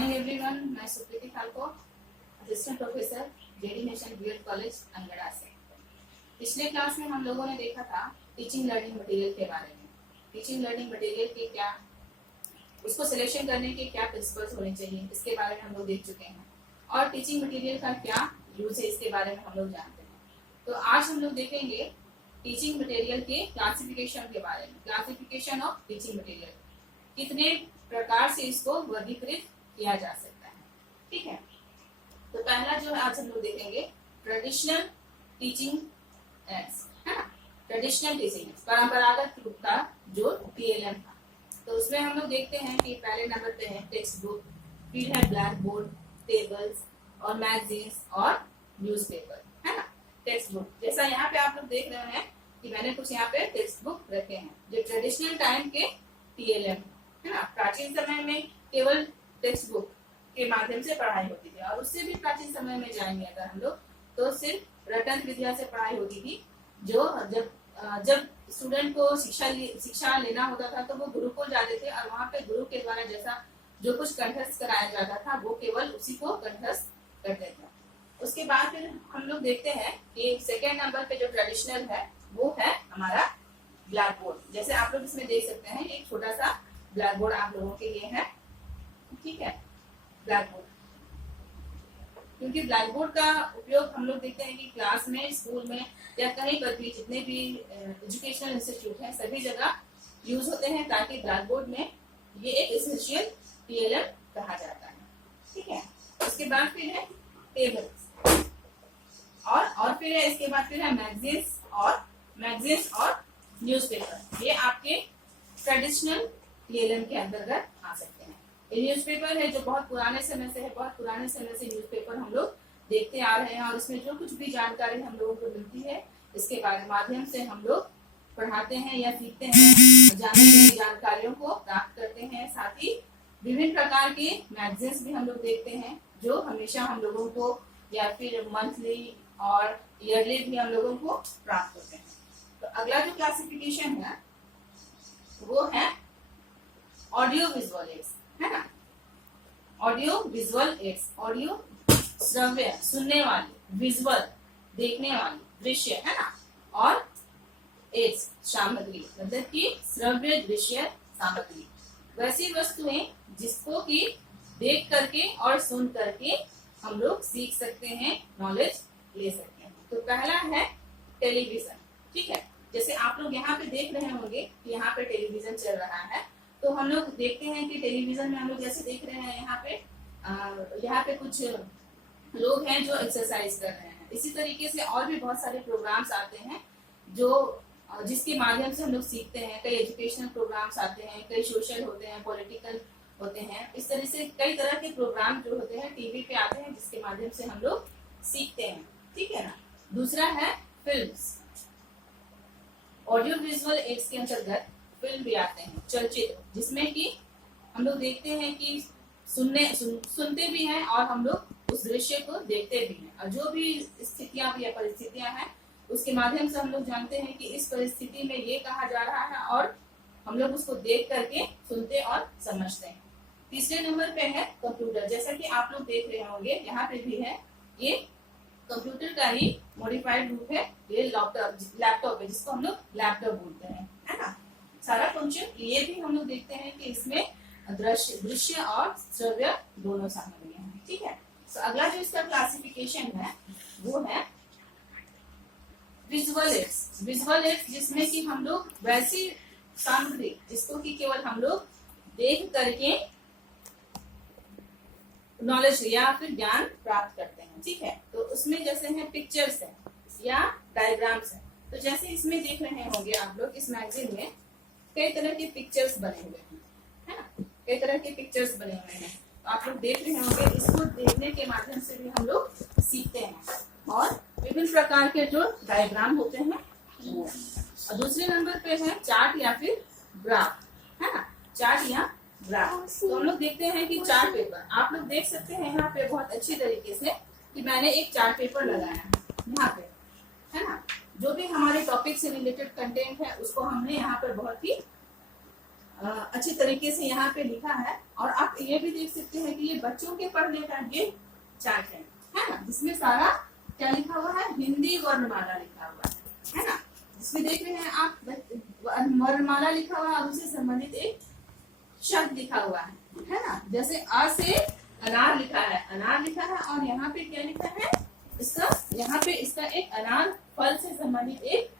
Morning everyone, मैं सुप्रीति खालको, assistant professor JD nation BEd college Angara से। पिछले क्लास में हम लोगों ने देखा था टीचिंग लर्निंग मटेरियल के बारे में। टीचिंग लर्निंग मटेरियल के क्या, उसको सिलेक्शन करने के क्या प्रिंसिपल्स होने चाहिए, इसके बारे में हम लोग देख चुके हैं। और टीचिंग मटेरियल का क्या यूज है, इसके बारे में हम लोग जानते हैं। तो आज हम लोग देखेंगे टीचिंग मटेरियल के क्लासिफिकेशन के बारे में। क्लासिफिकेशन ऑफ टीचिंग मटेरियल, कितने प्रकार से इसको वर्गीकृत किया जा सकता है। ठीक है, तो पहला जो है आज हम लोग देखेंगे ट्रेडिशनल टीचिंग एड्स, है ना। ट्रेडिशनल टीचिंग एड्स, परंपरागत रूप का जो टीएलएम था। तो उसमें हम लोग देखते हैं कि पहले नंबर पे है टेक्स्ट बुक, फिर है ब्लैक बोर्ड, टेबल्स और मैगजीन्स और न्यूज़पेपर, है ना। टेक्स्ट बुक, जैसा यहाँ पे आप लोग देख रहे हैं कि मैंने कुछ यहाँ पे टेक्स्ट बुक रखे हैं जो ट्रेडिशनल टाइम के टीएलएम, है ना। प्राचीन समय में केवल टेक्स्ट बुक के माध्यम से पढ़ाई होती थी, और उससे भी प्राचीन समय में जाएंगे अगर हम लोग तो सिर्फ रटन विद्या से पढ़ाई होती थी। जो जब स्टूडेंट को शिक्षा लेना होता था तो वो गुरुकुल जाते थे, और वहाँ पे गुरु के द्वारा जैसा जो कुछ कंठस्थ कराया जाता था वो केवल उसी को कंठस्थ करते थे। उसके बाद फिर हम लोग देखते हैं कि सेकेंड नंबर पे जो ट्रेडिशनल है वो है हमारा ब्लैक बोर्ड। जैसे आप लोग इसमें देख सकते हैं, एक छोटा सा ब्लैक बोर्ड आप लोगों के लिए है। ठीक है, ब्लैक बोर्ड, क्योंकि ब्लैक बोर्ड का उपयोग हम लोग देखते हैं कि क्लास में, स्कूल में या कहीं पर भी जितने भी एजुकेशनल इंस्टीट्यूट हैं सभी जगह यूज होते हैं, ताकि ब्लैक बोर्ड में ये एक एसेंशियल टीएलएम कहा जाता है। ठीक है, उसके बाद फिर है टेबल्स, और फिर है इसके बाद फिर है मैगजीन्स और न्यूज़पेपर। ये आपके ट्रेडिशनल टीएलएम के अंतर्गत आ सकते हैं। ये न्यूज़पेपर है जो बहुत पुराने समय से है, बहुत पुराने समय से न्यूज़पेपर हम लोग देखते आ रहे हैं, और इसमें जो कुछ भी जानकारी हम लोगों को मिलती है इसके बारे माध्यम से हम लोग पढ़ाते हैं या सीखते हैं, जानने नई जानकारियों को प्राप्त करते हैं। साथ ही विभिन्न प्रकार के मैगजीन्स भी हम लोग देखते हैं जो हमेशा हम लोगों को या फिर मंथली और ईयरली भी हम लोगों को प्राप्त होते हैं। तो अगला जो क्लासिफिकेशन है वो है ऑडियो विजुअल एड्स, है ना। ऑडियो विजुअल एड्स, ऑडियो श्रव्य सुनने वाली, विजुअल देखने वाली, दृश्य, है ना, और एड्स सामग्री, मतलब कि श्रव्य दृश्य सामग्री, वैसी वस्तुएं जिसको कि देख करके और सुन करके हम लोग सीख सकते हैं, नॉलेज ले सकते हैं। तो पहला है टेलीविजन। ठीक है, जैसे आप लोग यहाँ पे देख रहे होंगे कि यहाँ पे टेलीविजन चल रहा है, तो हम लोग देखते हैं कि टेलीविजन में हम लोग जैसे देख रहे हैं यहाँ पे कुछ लोग हैं जो एक्सरसाइज कर रहे हैं। इसी तरीके से और भी बहुत सारे प्रोग्राम्स आते हैं जो जिसके माध्यम से हम लोग सीखते हैं। कई एजुकेशनल प्रोग्राम्स आते हैं, कई सोशल होते हैं, पॉलिटिकल होते हैं। इस तरह से कई तरह के प्रोग्राम जो होते हैं टीवी पे आते हैं जिसके माध्यम से हम लोग सीखते हैं। ठीक है ना। दूसरा है फिल्म्स। ऑडियो विजुअल एड्स के अंतर्गत फिल्म भी आते हैं, चलचित्र, जिसमें कि हम लोग देखते हैं कि सुनते भी हैं और हम लोग उस दृश्य को देखते भी हैं, और जो भी स्थितियां या परिस्थितियां हैं उसके माध्यम से हम लोग जानते हैं कि इस परिस्थिति में ये कहा जा रहा है, और हम लोग उसको देख करके सुनते और समझते हैं। तीसरे नंबर पे है कंप्यूटर। जैसा कि आप लोग देख रहे होंगे यहाँ पे भी है, ये कंप्यूटर का ही मॉडिफाइड रूप है। ये लैपटॉप है जिसको हम लोग लैपटॉप बोलते हैं, है ना। सारा फंक्शन ये भी हम लोग देखते हैं कि इसमें दृश्य और श्रव्य दोनों सामग्रियां हैं। ठीक है, तो अगला जो इसका क्लासिफिकेशन है वो है विजुअल एड्स। विजुअल एड्स जिसमें कि हम लोग वैसी सामग्री जिसको कि केवल हम लोग देख करके नॉलेज या फिर ज्ञान प्राप्त करते हैं। ठीक है, तो उसमें जैसे हैं पिक्चर्स है या डायग्राम्स है। तो जैसे इसमें देख रहे होंगे आप लोग, इस मैगजीन में कई तरह के पिक्चर्स बने हुए हैं, है ना। कई तरह के पिक्चर्स बने हुए हैं, तो आप लोग देख रहे होंगे। इसको देखने के माध्यम से भी हम लोग सीखते हैं, और विभिन्न प्रकार के जो डायग्राम होते हैं वो। और दूसरे नंबर पे है चार्ट या फिर ग्राफ, है ना। चार्ट या ग्राफ, तो हम लोग देखते हैं कि चार्ट पेपर आप लोग देख सकते हैं यहाँ पे बहुत अच्छी तरीके से कि मैंने एक चार्ट पेपर लगाया है यहाँ पे, है ना। जो भी हमारे टॉपिक से रिलेटेड कंटेंट है उसको हमने यहाँ पर बहुत ही अच्छी तरीके से यहाँ पे लिखा है, और आप ये भी देख सकते हैं कि ये बच्चों के पढ़ने का ये चार्ट है ना, जिसमें सारा क्या लिखा हुआ है, हिंदी वर्णमाला लिखा हुआ है ना, जिसमें देख रहे हैं आप वर्णमाला लिखा हुआ है और उससे संबंधित एक शब्द लिखा हुआ है ना, जैसे अ से अनार लिखा है, अनार लिखा है, और यहाँ पे क्या लिखा है, इसका यहाँ पे इसका एक अनार फल से संबंधित एक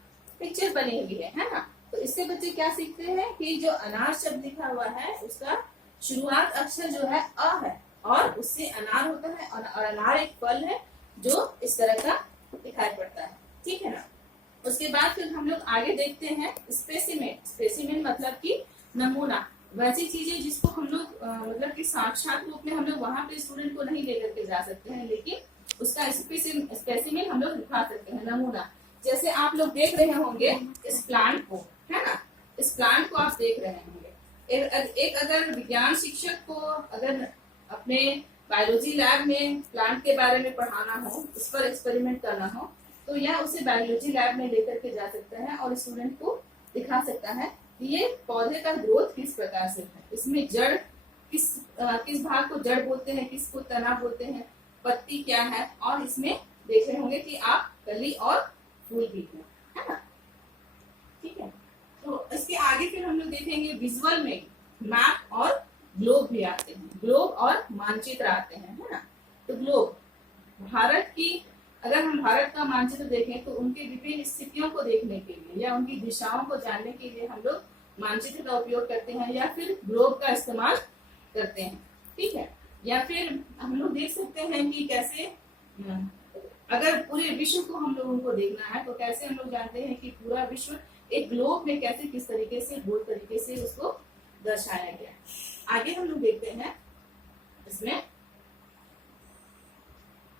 पिक्चर बनी हुई है ना। तो इससे बच्चे क्या सीखते हैं कि जो अनार शब्द लिखा हुआ है उसका शुरुआत अक्षर जो है अ है, और उससे अनार होता है, और अनार एक फल है जो इस तरह का दिखाई पड़ता है, ठीक है ना। उसके बाद फिर हम लोग आगे देखते हैं स्पेसिमेन। स्पेसिमेन मतलब कि नमूना, वैसी चीजें जिसको हम लोग मतलब कि साक्षात रूप में हम लोग वहां पे स्टूडेंट को नहीं लेकर के जा सकते हैं, लेकिन उसका स्पेसिमेन हम लोग दिखा सकते हैं, नमूना। जैसे आप लोग देख रहे होंगे इस प्लांट को, है ना, इस प्लांट को आप देख रहे होंगे। एक अगर विज्ञान शिक्षक को अगर अपने बायोलॉजी लैब में प्लांट के बारे में पढ़ाना हो, उस पर एक्सपेरिमेंट करना हो, तो यह उसे बायोलॉजी लैब में लेकर के जा सकता है और स्टूडेंट को दिखा सकता है कि ये पौधे का ग्रोथ किस प्रकार से है, इसमें जड़ किस भाग को जड़ बोलते हैं, किसको तना बोलते हैं, पत्ती क्या है, और इसमें देख रहे होंगे कि आप कली और फूल भी है ना, ठीक है। तो इसके आगे फिर हम लोग देखेंगे विजुअल में मैप और ग्लोब भी आते हैं, ग्लोब और मानचित्र आते हैं, है ना। तो ग्लोब, भारत की अगर हम भारत का मानचित्र देखें तो उनके विभिन्न स्थितियों को देखने के लिए या उनकी दिशाओं को जानने के लिए हम लोग मानचित्र का उपयोग करते हैं, या फिर ग्लोब का इस्तेमाल करते हैं, ठीक है। या फिर हम लोग देख सकते हैं कि कैसे अगर पूरे विश्व को हम लोगों को देखना है तो कैसे हम लोग जानते हैं कि पूरा विश्व एक ग्लोब में कैसे किस तरीके से गोल तरीके से उसको दर्शाया गया है। आगे हम लोग देखते हैं इसमें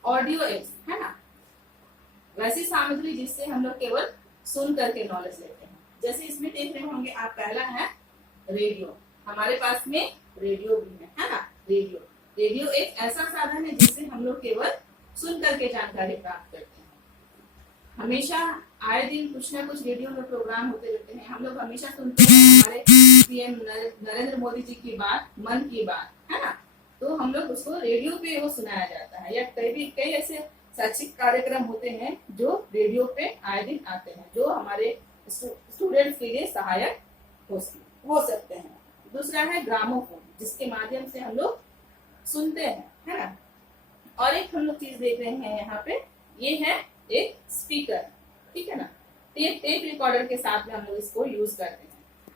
ऑडियो एड्स, है ना, वैसी सामग्री जिससे हम लोग केवल सुन करके नॉलेज लेते हैं। जैसे इसमें देख रहे होंगे आप, पहला है रेडियो, हमारे पास में रेडियो भी है ना। रेडियो, रेडियो एक ऐसा साधन है जिससे हम लोग केवल सुन करके जानकारी प्राप्त करते हैं। हमेशा आए दिन कुछ ना कुछ रेडियो में प्रोग्राम होते रहते हैं, हम लोग हमेशा सुनते हैं हमारे पीएम नरेंद्र मोदी जी की बात, मन की बात, है ना। तो हम लोग उसको रेडियो पे वो सुनाया जाता है, या कई ऐसे शैक्षिक कार्यक्रम होते हैं जो रेडियो पे आए दिन आते हैं, जो हमारे स्टूडेंट्स के लिए सहायक हो सकते हैं। दूसरा है ग्रामोफोन, जिसके माध्यम से हम लोग सुनते हैं, है ना। और एक हम लोग चीज देख रहे हैं यहाँ पे, ये है एक स्पीकर, ठीक है ना। टेप रिकॉर्डर के साथ में हम लोग इसको यूज करते हैं।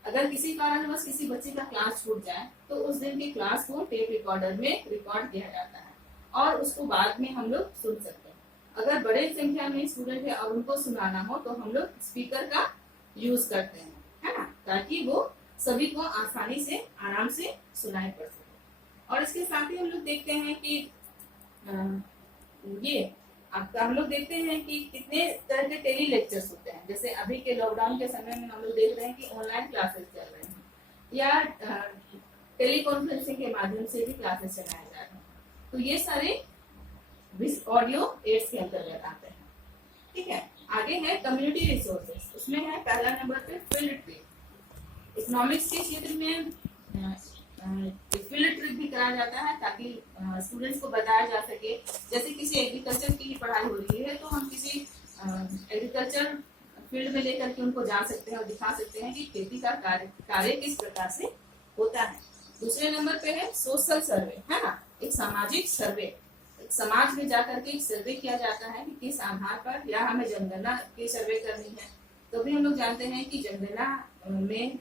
अगर किसी कारणवश किसी बच्चे का क्लास छूट जाए तो उस दिन की क्लास को टेप रिकॉर्डर में रिकॉर्ड किया जाता है और उसको बाद में हम लोग सुन सकते हैं। अगर बड़े संख्या में स्टूडेंट है और उनको सुनाना हो तो हम लोग स्पीकर का यूज करते हैं, है ना, ताकि वो सभी को आसानी से आराम से सुनाई पड़ सके। और इसके साथ ही हम लोग देखते हैं कि ये आपका हम लोग देखते हैं कि कितने तरह के टेली लेक्चर्स होते हैं। जैसे अभी के लॉकडाउन के समय में हम लोग देख रहे हैं कि ऑनलाइन क्लासेस चल रहे हैं या टेली कॉन्फ्रेंसिंग के माध्यम से भी क्लासेस चलाए जा रहे हैं। तो ये सारे ऑडियो एड्स के अंतर्गत आते हैं, ठीक है। आगे है कम्युनिटी रिसोर्सेज, उसमें है पहला नंबर पे फील्ड ट्रिप। इकोनॉमिक्स के क्षेत्र में फील्ड ट्रिप भी कराया जाता है ताकि स्टूडेंट्स को बताया जा सके। जैसे किसी एग्रीकल्चर की ही पढ़ाई हो रही है तो हम किसी एग्रीकल्चर फील्ड में लेकर के उनको जा सकते हैं और दिखा सकते हैं कि खेती का कार्य किस प्रकार से होता है। दूसरे नंबर पे है सोशल सर्वे, है ना, एक सामाजिक सर्वे। समाज में जाकर के एक सर्वे किया जाता है कि किस आधार पर, या हमें जनगणना की सर्वे करनी है तो भी हम लोग जानते हैं कि जनगणना में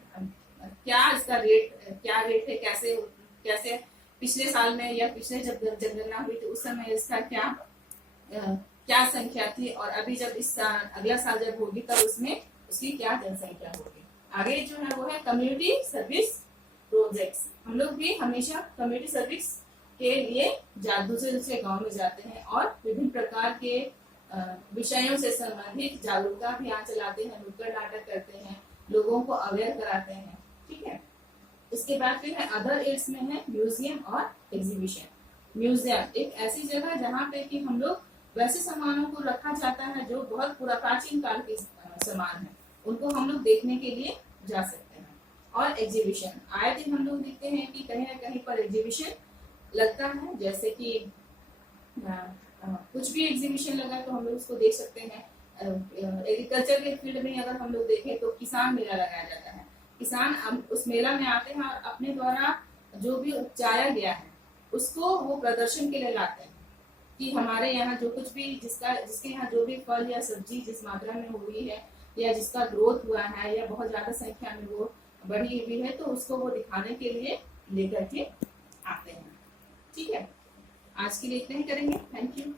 क्या इसका क्या रेट है, कैसे पिछले साल में या पिछले जब जनगणना हुई तो उस समय इसका क्या संख्या थी, और अभी जब इस साल अगला साल जब होगी तब उसमें उसकी क्या जनसंख्या होगी। आगे जो है वो है कम्युनिटी सर्विस प्रोजेक्ट्स। हम लोग भी हमेशा कम्युनिटी सर्विस के लिए दूसरे गांव में जाते हैं और विभिन्न प्रकार के विषयों से संबंधित जागरूकता अभियान चलाते हैं, नुक्कड़ नाटक करते हैं, लोगों को अवेयर कराते हैं, ठीक है। इसके बाद फिर है अदर एड्स में है म्यूजियम और एग्जीबिशन। म्यूजियम एक ऐसी जगह जहाँ पे कि हम लोग वैसे सामानों को रखा जाता है जो बहुत प्राचीन काल के सामान है, उनको हम लोग देखने के लिए जा सकते हैं। और एग्जीबिशन। आए दिन हम लोग देखते हैं कि कहीं ना कहीं पर एग्जीबिशन लगता है, जैसे कि कुछ भी एग्जीबिशन लगा तो हम लोग उसको देख सकते हैं। एग्रीकल्चर के फील्ड में अगर हम लोग देखें तो किसान मेला लगाया जाता है। किसान उस मेला में आते हैं और अपने द्वारा जो भी उपजाया गया है उसको वो प्रदर्शन के लिए लाते हैं कि हमारे यहाँ जो कुछ भी जिसके यहाँ जो भी फल या सब्जी जिस मात्रा में हुई है या जिसका ग्रोथ हुआ है या बहुत ज्यादा संख्या में वो बढ़ी हुई है, तो उसको वो दिखाने के लिए लेकर के आते हैं। ठीक है, आज के लिए इतना ही करेंगे। Thank you.